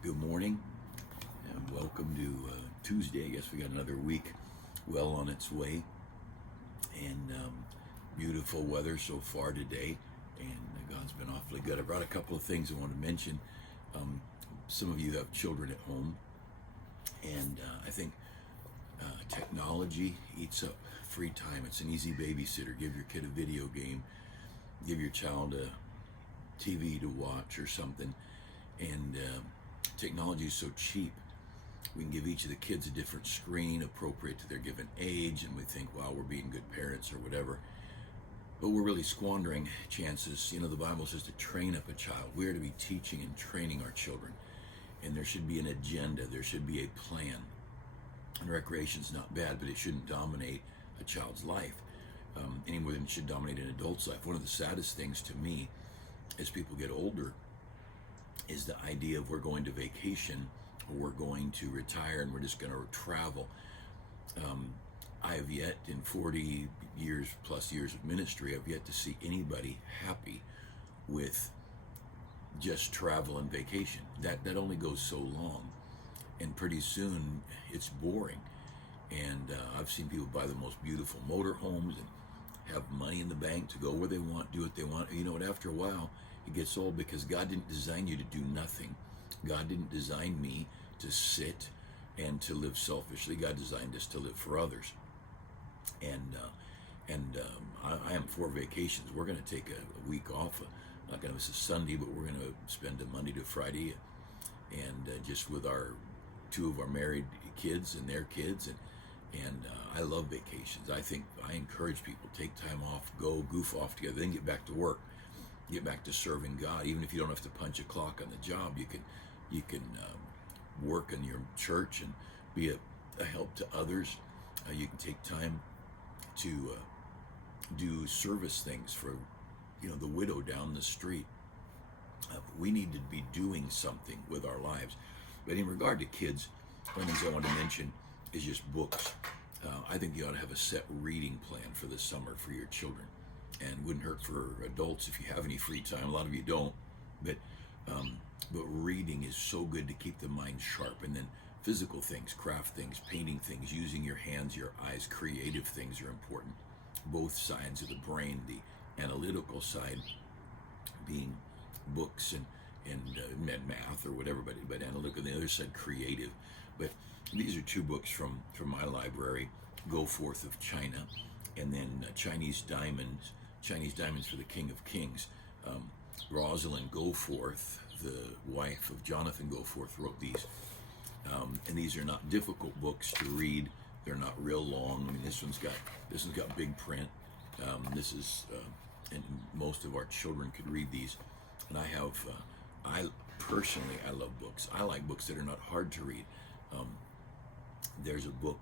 Good morning and welcome to Tuesday. I guess we got another week well on its way, and beautiful weather so far today, and God's been awfully good. I brought a couple of things I want to mention. Some of you have children at home, and I think technology eats up free time. It's an easy babysitter. Give your kid a video game, give your child a TV to watch or something, and technology is so cheap. We can give each of the kids a different screen appropriate to their given age, and we think, wow, we're being good parents or whatever. But we're really squandering chances. You know, the Bible says to train up a child. We are to be teaching and training our children. And there should be an agenda. There should be a plan. And recreation's not bad, but it shouldn't dominate a child's life any more than it should dominate an adult's life. One of the saddest things to me as people get older is the idea of we're going to vacation or we're going to retire and we're just going to travel. I have yet, in 40 years plus years of ministry, I've yet to see anybody happy with just travel and vacation. That only goes so long, and pretty soon it's boring. And I've seen people buy the most beautiful motorhomes and have money in the bank to go where they want, do what they want. You know what? After a while, it gets old, because God didn't design you to do nothing. God didn't design me to sit and to live selfishly. God designed us to live for others. And I am for vacations. We're going to take a week off. Not going to miss a Sunday, but we're going to spend a Monday to Friday, and just with our two of our married kids and their kids, and I love vacations. I encourage people, take time off, go goof off together, then get back to work, get back to serving God. Even if you don't have to punch a clock on the job, you can work in your church and be a help to others. You can take time to do service things for, the widow down the street. We need to be doing something with our lives. But in regard to kids, one of the things I want to mention is just books. I think you ought to have a set reading plan for the summer for your children. And it wouldn't hurt for adults if you have any free time. A lot of you don't. But reading is so good to keep the mind sharp. And then physical things, craft things, painting things, using your hands, your eyes, creative things are important. Both sides of the brain, the analytical side being books and math or whatever, but analytical, the other side creative. But these are two books from my library: Go Forth of China, and then Chinese Diamonds for the King of Kings. Rosalind Goforth, the wife of Jonathan Goforth, wrote these. And these are not difficult books to read. They're not real long. I mean, this one's got big print. And most of our children could read these. And I personally love books. I like books that are not hard to read. There's a book,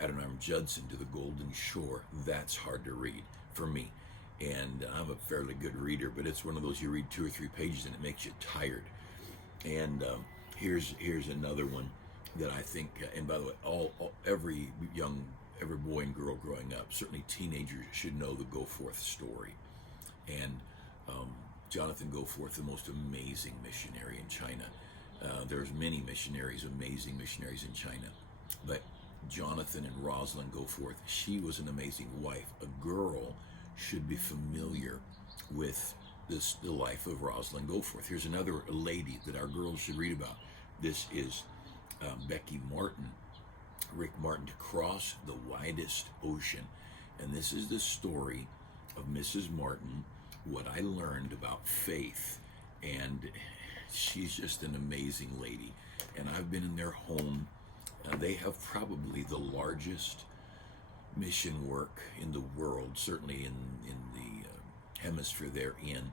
Adoniram Judson, To the Golden Shore. That's hard to read for me. And I'm a fairly good reader, but it's one of those you read 2 or 3 pages and it makes you tired. And here's another one that I think, and by the way, every boy and girl growing up, certainly teenagers, should know the Goforth story. And Jonathan Goforth, the most amazing missionary in China. There's many missionaries, amazing missionaries in China, but Jonathan and Rosalind Goforth, she was an amazing wife. A girl should be familiar with the life of Rosalind Goforth. Here's another lady that our girls should read about. This is Becky Martin, Rick Martin, To Cross the Widest Ocean. And this is the story of Mrs. Martin, what I learned about faith. And she's just an amazing lady. And I've been in their home. They have probably the largest mission work in the world, certainly in the hemisphere they're in.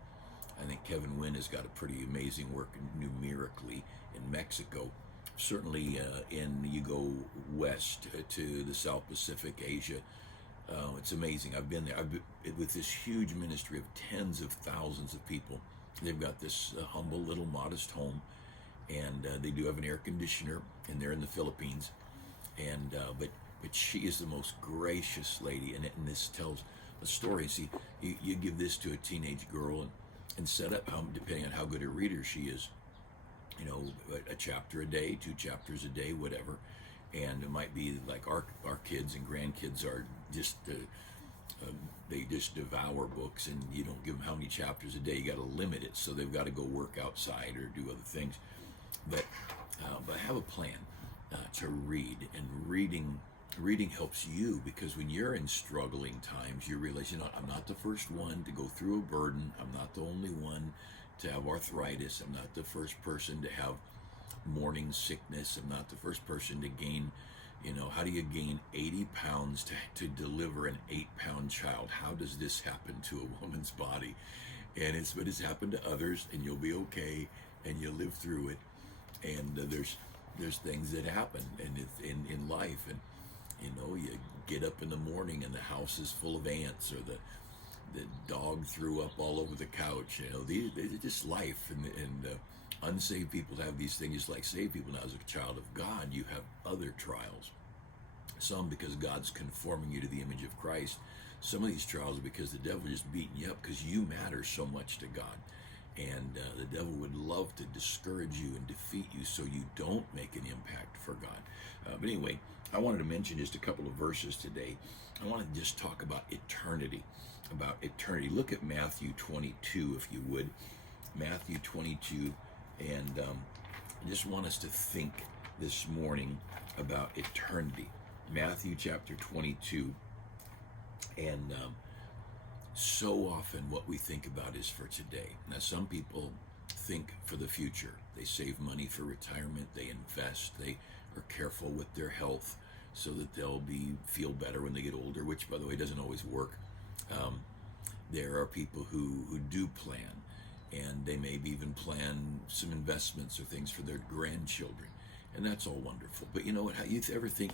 I think Kevin Wynn has got a pretty amazing work numerically in Mexico. Certainly you go west to the South Pacific, Asia. It's amazing. I've been there. With this huge ministry of tens of thousands of people. They've got this humble little modest home, and they do have an air conditioner, and they're in the Philippines. And but she is the most gracious lady, and this tells a story. See, you give this to a teenage girl and set up, depending on how good a reader she is, you know, a chapter a day, 2 chapters a day, whatever. And it might be like our kids and grandkids are just they just devour books, and you don't give them how many chapters a day. You got to limit it, so they've got to go work outside or do other things. But have a plan to read, and reading helps you, because when you're in struggling times, you realize, you know, I'm not the first one to go through a burden. I'm not the only one to have arthritis. I'm not the first person to have morning sickness. I'm not the first person to gain, you know, how do you gain 80 pounds to deliver an 8-pound child? How does this happen to a woman's body? And but it's happened to others, and you'll be okay, and you'll live through it. And there's things that happen, and in life, and you know, you get up in the morning and the house is full of ants, or the dog threw up all over the couch. You know, they're just life, and unsaved people have these things just like saved people. Now, as a child of God, you have other trials. Some because God's conforming you to the image of Christ. Some of these trials are because the devil is just beating you up because you matter so much to God. And the devil would love to discourage you and defeat you so you don't make an impact for God. But anyway, I wanted to mention just a couple of verses today. I want to just talk about eternity. Look at Matthew 22, if you would. Matthew 22. And I just want us to think this morning about eternity. Matthew chapter 22. And so often what we think about is for today. Now, some people think for the future. They save money for retirement. They invest. They are careful with their health so that they'll feel better when they get older, which, by the way, doesn't always work. There are people who do plan, and they maybe even plan some investments or things for their grandchildren, and that's all wonderful. But you know what? How you ever think,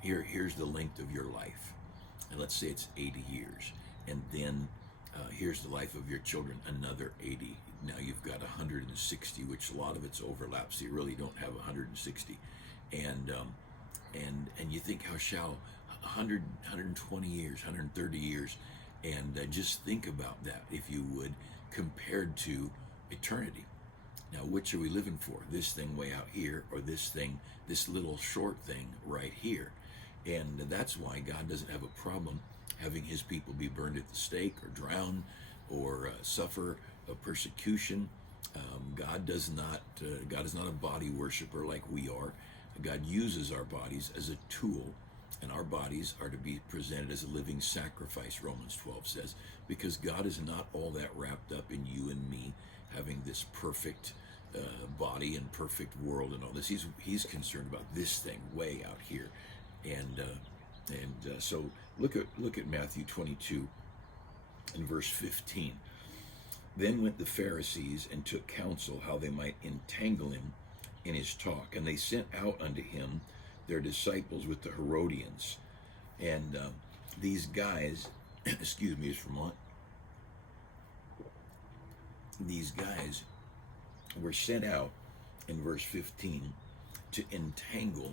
here's the length of your life, and let's say it's 80 years, and then here's the life of your children, another 80. Now you've got 160, which a lot of it's overlaps, so you really don't have 160, and you think, how shall 100, 120 years, 130 years, and just think about that, if you would, compared to eternity. Now, which are we living for? This thing way out here, or this little short thing right here? And that's why God doesn't have a problem having his people be burned at the stake, or drown, or suffer a persecution. God is not a body worshiper like we are. God uses our bodies as a tool, and our bodies are to be presented as a living sacrifice, Romans 12 says, because God is not all that wrapped up in you and me having this perfect body and perfect world and all this. He's concerned about this thing way out here. And so look at Matthew 22 and verse 15. Then went the Pharisees and took counsel how they might entangle him in his talk, and they sent out unto him their disciples with the Herodians. And these guys, excuse me, is Vermont. These guys were sent out in verse 15 to entangle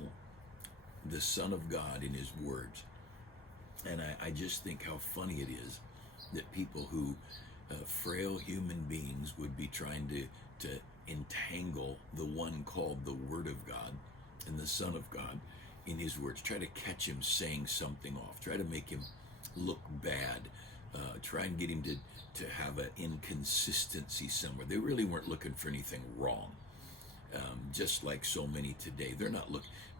the Son of God in his words. And I just think how funny it is that people who, frail human beings, would be trying to entangle the one called the Word of God and the Son of God in his words, try to catch him saying something off, try to make him look bad, try and get him to have an inconsistency somewhere. They really weren't looking for anything wrong. Just like so many today,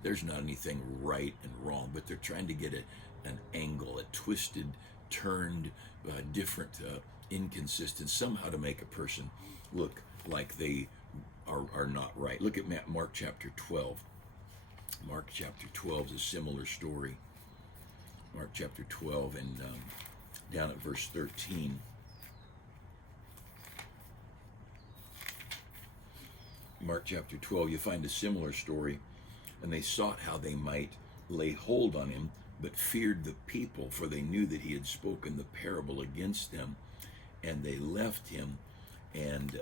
there's not anything right and wrong, but they're trying to get an angle, a twisted, turned, different, inconsistent, somehow to make a person look like they are not right. Look at Mark chapter 12. Mark chapter 12 is a similar story. Mark chapter 12 and down at verse 13. Mark chapter 12, you find a similar story. And they sought how they might lay hold on him, but feared the people, for they knew that he had spoken the parable against them. And they left him, and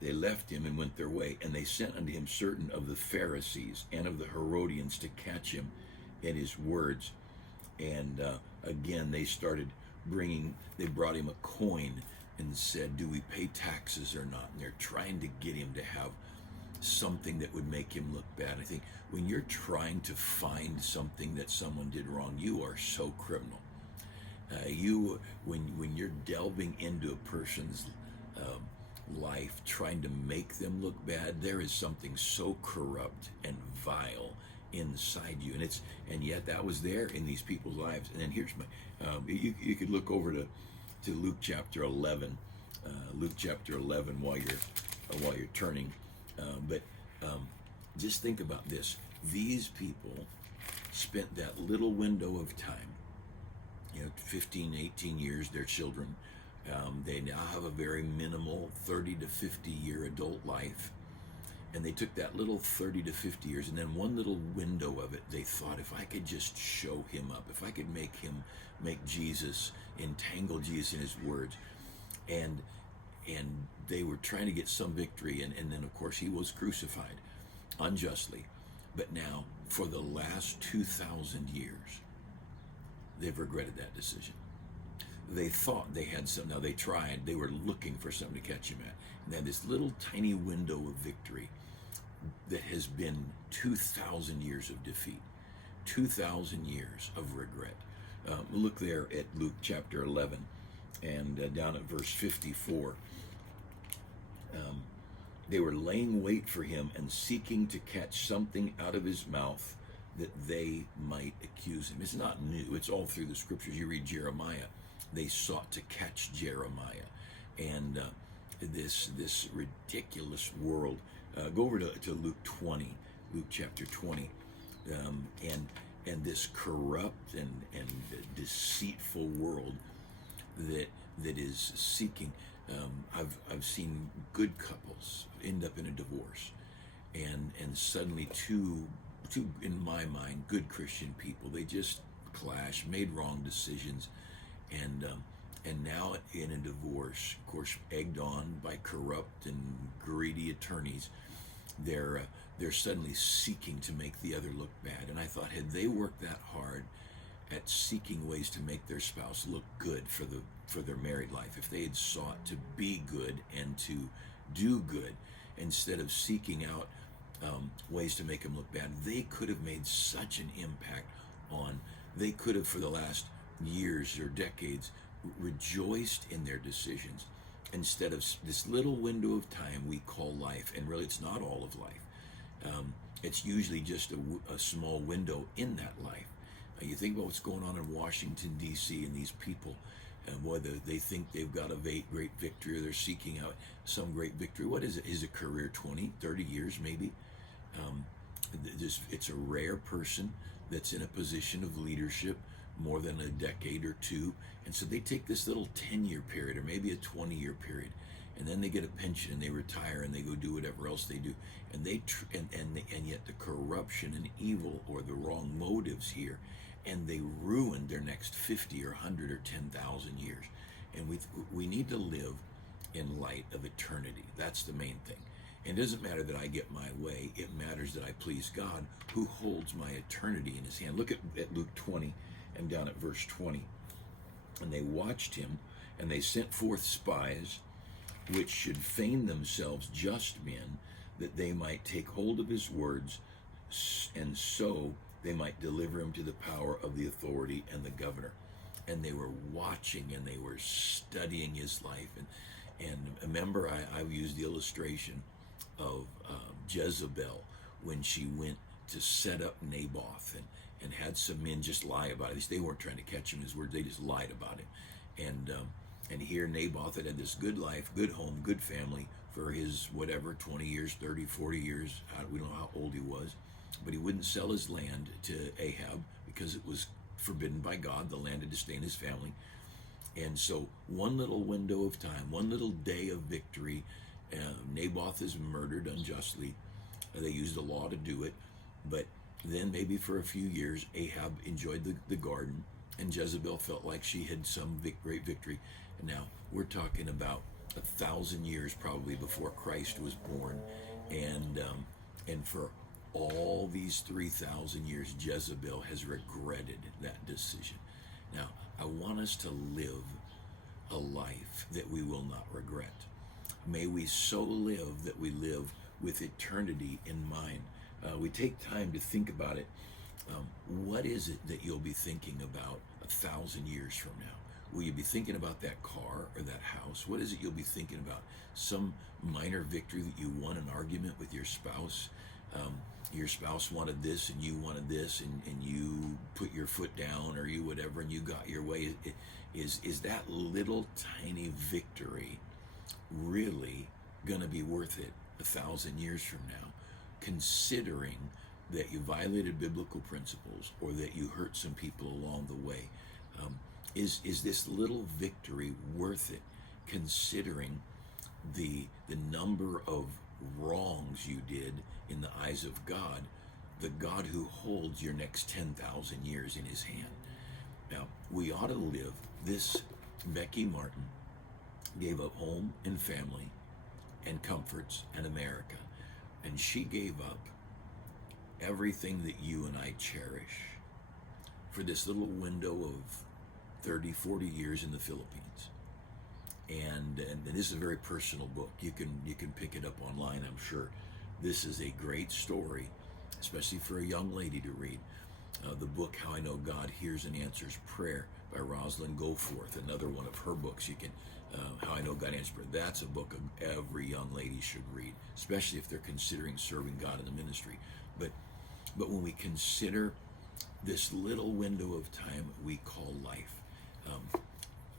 they left him and went their way. And they sent unto him certain of the Pharisees and of the Herodians to catch him in his words. And again, they brought him a coin and said, do we pay taxes or not? And they're trying to get him to have something that would make him look bad. I think when you're trying to find something that someone did wrong, you are so criminal. When you're delving into a person's life, trying to make them look bad, there is something so corrupt and vile inside you, and yet that was there in these people's lives. And then here's my, you could look over to Luke chapter 11, Luke chapter 11 while you're turning, but just think about this. These people spent that little window of time, 15, 18 years, their children. They now have a very minimal 30 to 50 year adult life. And they took that little 30 to 50 years, and then one little window of it, they thought, if I could just show him up, if I could make Jesus, entangle Jesus in his words. And they were trying to get some victory, and then of course he was crucified unjustly. But now, for the last 2,000 years, they've regretted that decision. They thought they had some, now they tried, they were looking for something to catch him at. And they had this little tiny window of victory that has been 2,000 years of defeat, 2,000 years of regret. Look there at Luke chapter 11 and down at verse 54. They were laying wait for him and seeking to catch something out of his mouth that they might accuse him. It's not new. It's all through the scriptures. You read Jeremiah. They sought to catch Jeremiah. And this ridiculous world. Go over to Luke 20, Luke chapter 20. And this corrupt and deceitful world that is seeking. I've seen good couples end up in a divorce, and suddenly two in my mind good Christian people, they just clashed, made wrong decisions, and now in a divorce, of course, egged on by corrupt and greedy attorneys, they're suddenly seeking to make the other look bad. And I thought, had they worked that hard at seeking ways to make their spouse look good for their married life, if they had sought to be good and to do good instead of seeking out ways to make them look bad, they could have made such an impact they could have for the last years or decades rejoiced in their decisions instead of this little window of time we call life. And really, it's not all of life. It's usually just a small window in that life. You think about what's going on in Washington, D.C., and these people, whether they think they've got a great victory or they're seeking out some great victory. What is it? Is a career 20, 30 years maybe? It's a rare person that's in a position of leadership more than a decade or two. And so they take this little 10-year period or maybe a 20-year period, and then they get a pension and they retire and they go do whatever else they do. And and yet the corruption and evil or the wrong motives here, and they ruined their next 50 or 100 or 10,000 years. And we need to live in light of eternity. That's the main thing. And it doesn't matter that I get my way. It matters that I please God, who holds my eternity in his hand. Look at Luke 20 and down at verse 20. And they watched him, and they sent forth spies, which should feign themselves just men, that they might take hold of his words, and so they might deliver him to the power of the authority and the governor. And they were watching and they were studying his life. And remember, I've used the illustration of Jezebel when she went to set up Naboth and had some men just lie about it. They weren't trying to catch him in his words, they just lied about him. And here Naboth had this good life, good home, good family for his whatever, 20 years, 30, 40 years. We don't know how old he was. But he wouldn't sell his land to Ahab because it was forbidden by God. The land had to stay in his family. And so one little window of time, one little day of victory, Naboth is murdered unjustly. They used the law to do it. But then maybe for a few years, Ahab enjoyed the garden, and Jezebel felt like she had some great victory. And now we're talking about 1,000 years probably before Christ was born. And for all these 3,000 years, Jezebel has regretted that decision. Now, I want us to live a life that we will not regret. May we so live that we live with eternity in mind. We take time to think about it. What is it that you'll be thinking about 1,000 years from now? Will you be thinking about that car or that house? What is it you'll be thinking about? Some minor victory that you won an argument with your spouse? Your spouse wanted this and you wanted this, and you put your foot down or you whatever, and you got your way. Is that little tiny victory really going to be worth it 1,000 years from now, considering that you violated biblical principles or that you hurt some people along the way? Is this little victory worth it, considering the number of wrongs you did in the eyes of God, the God who holds your next 10,000 years in his hand? Now, we ought to live. This Becky Martin gave up home and family and comforts and America, and she gave up everything that you and I cherish for this little window of 30, 40 years in the Philippines. And this is a very personal book. You can pick it up online, I'm sure. This is a great story, especially for a young lady to read. The book, How I Know God Hears and Answers Prayer by Rosalind Goforth, another one of her books. You can, How I Know God Answers Prayer. That's a book every young lady should read, especially if they're considering serving God in the ministry. But when we consider this little window of time we call life,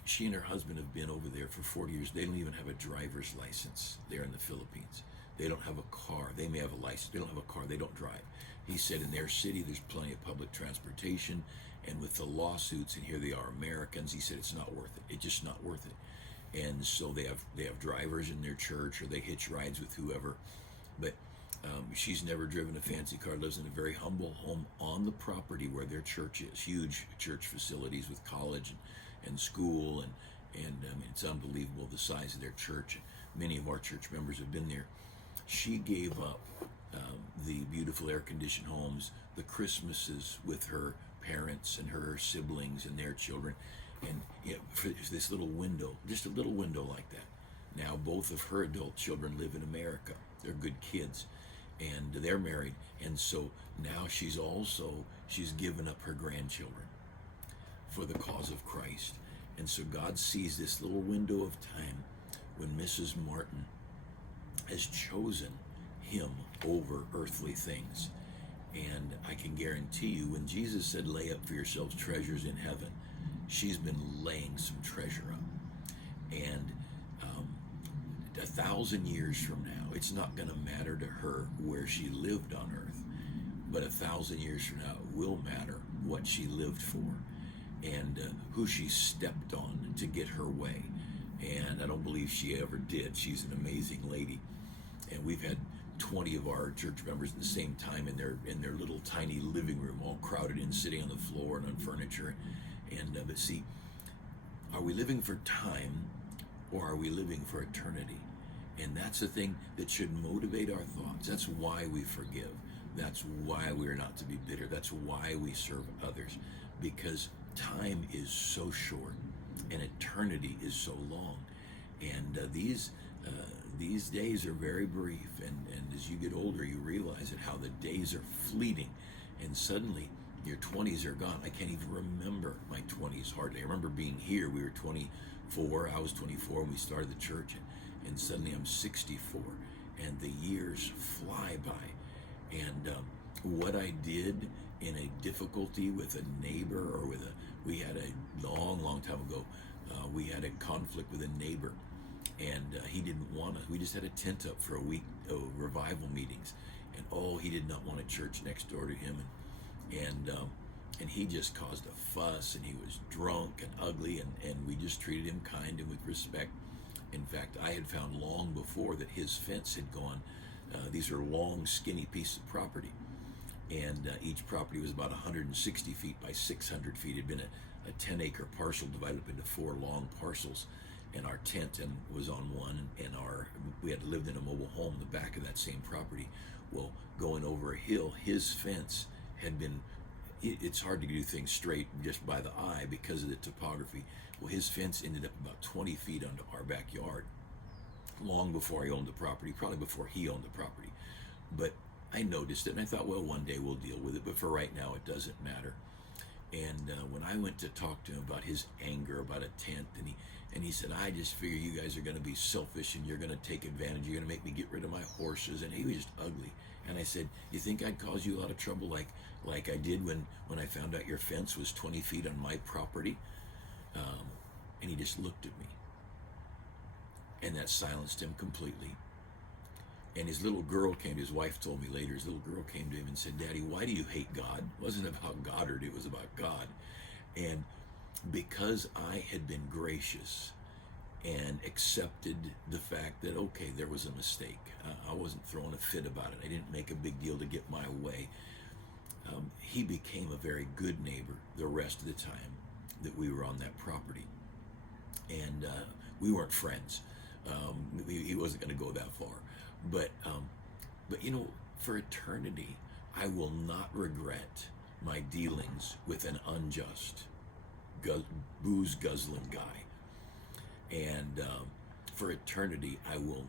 she and her husband have been over there for 40 years. They don't even have a driver's license there in the Philippines. They don't have a car. They may have a license. They don't have a car. They don't drive. He said in their city there's plenty of public transportation, and with the lawsuits, and here they are Americans, he said it's not worth it. It's just not worth it. And so they have drivers in their church, or they hitch rides with whoever. But she's never driven a fancy car, lives in a very humble home on the property where their church is. Huge church facilities with college and school, and I mean, it's unbelievable the size of their church. Many of our church members have been there. She gave up the beautiful air-conditioned homes, the Christmases with her parents and her siblings and their children, and for this little window, just a little window like that. Now both of her adult children live in America. They're good kids, and they're married, and so now she's given up her grandchildren for the cause of Christ. And so God sees this little window of time when Mrs. Martin has chosen him over earthly things. And I can guarantee you, when Jesus said, lay up for yourselves treasures in heaven, she's been laying some treasure up. And 1,000 years from now, it's not going to matter to her where she lived on earth, but 1,000 years from now, it will matter what she lived for, and who she stepped on to get her way. And I don't believe she ever did. She's an amazing lady. And we've had 20 of our church members at the same time in their little tiny living room, all crowded in, sitting on the floor and on furniture. And but see, are we living for time, or are we living for eternity? And that's the thing that should motivate our thoughts. That's why we forgive. That's why we are not to be bitter. That's why we serve others, because time is so short and eternity is so long. And these days are very brief, and as you get older you realize that how the days are fleeting, and suddenly your 20s are gone. I can't even remember my 20s hardly. I remember being here. We were 24. I was 24 when we started the church, and suddenly I'm 64, and the years fly by. And what I did in a difficulty with a neighbor, or we had a long time ago, we had a conflict with a neighbor, and he didn't want to. We just had a tent up for a week of revival meetings, and he did not want a church next door to him, and he just caused a fuss, and he was drunk and ugly, and we just treated him kind and with respect. In fact, I had found long before that his fence had gone. These are long, skinny pieces of property, and each property was about 160 feet by 600 feet. It had been a 10-acre parcel divided up into 4 long parcels, and our tent was on one, and we had lived in a mobile home in the back of that same property. Well, going over a hill, his fence had been it's hard to do things straight just by the eye because of the topography. Well, his fence ended up about 20 feet onto our backyard, long before I owned the property, probably before he owned the property. But I noticed it, and I thought, well, one day we'll deal with it, but for right now, it doesn't matter. And when I went to talk to him about his anger about a tent, and he said, I just figure you guys are going to be selfish and you're going to take advantage. You're going to make me get rid of my horses. And he was just ugly. And I said, you think I'd cause you a lot of trouble like I did when I found out your fence was 20 feet on my property? And he just looked at me. And that silenced him completely. And his little girl came, his wife told me later, his little girl came to him and said, Daddy, why do you hate God? It wasn't about Goddard, it was about God. And because I had been gracious and accepted the fact that, okay, there was a mistake. I wasn't throwing a fit about it. I didn't make a big deal to get my way. He became a very good neighbor the rest of the time that we were on that property. And we weren't friends. He wasn't going to go that far. But you know, for eternity, I will not regret my dealings with an unjust, booze guzzling guy. And for eternity, I will.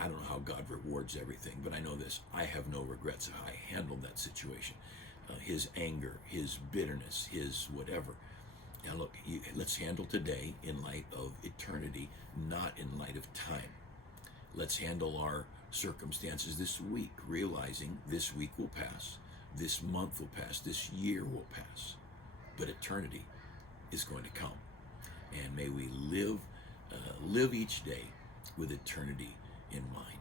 I don't know how God rewards everything, but I know this: I have no regrets of how I handled that situation. His anger, his bitterness, his whatever. Now look, let's handle today in light of eternity, not in light of time. Let's handle our circumstances this week, realizing this week will pass, this month will pass, this year will pass, but eternity is going to come. And may we live each day with eternity in mind.